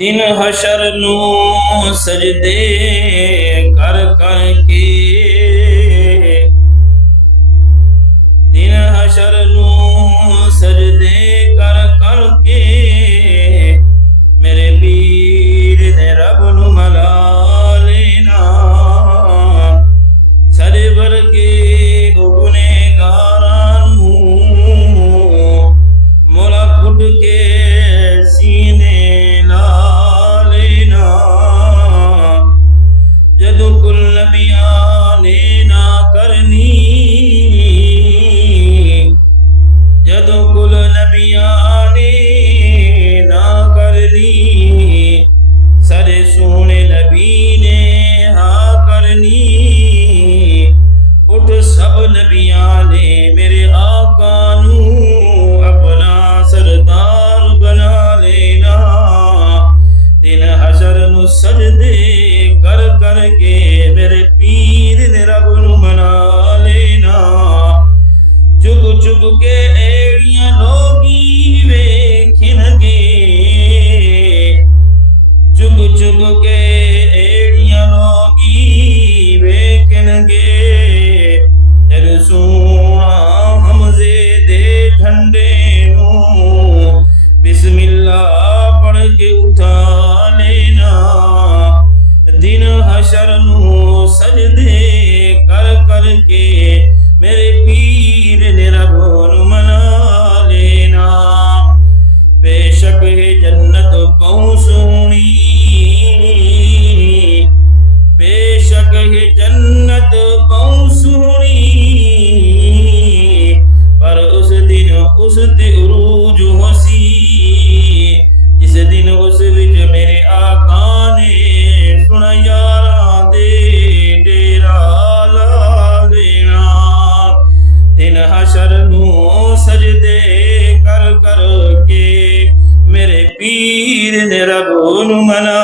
दिन हशर नू सजदे कर कर के, दिन हशर नू सजदे कर कर के, मेरे पीर ने रब नू मना लेना। सारे वर्गे गुनहगारां नू मोला खुद के सीने ला लेना। जदों कुल नबियां ने ना करनी, जदों कुल नबियां ने ना करनी, सारे सोने नबी ने हाँ करनी। उठ सब नबियां ने मेरे आका नू अपना सरदार बना लेना। दिन हशर नू सजदे कर कर के, मेरे पीर ने रब नू मना लेना। चुग चुग के एड़ियां लोगी वेखणगे, चुग चुग के एड़ियां लोगी वेखणगे। जद सोना हमजे दे ठंडे नू बिस्मिल्लाह पढ़ के उठा लेना। दिन हशर नू सजदे कर कर के, मेरे पीर ने रब नू मना लेना। बेशक है जन्नत बहु सोहनी, बेशक है जन्नत बहु सोहनी, पर उस दिन उस ते उरूज होसी, जिस दिन उस विच मेरे आका ने सुना यारां दे डेरा ला लेना। दिन हशर नू सजदे कर कर के, मेरे पीर ने रब नू मना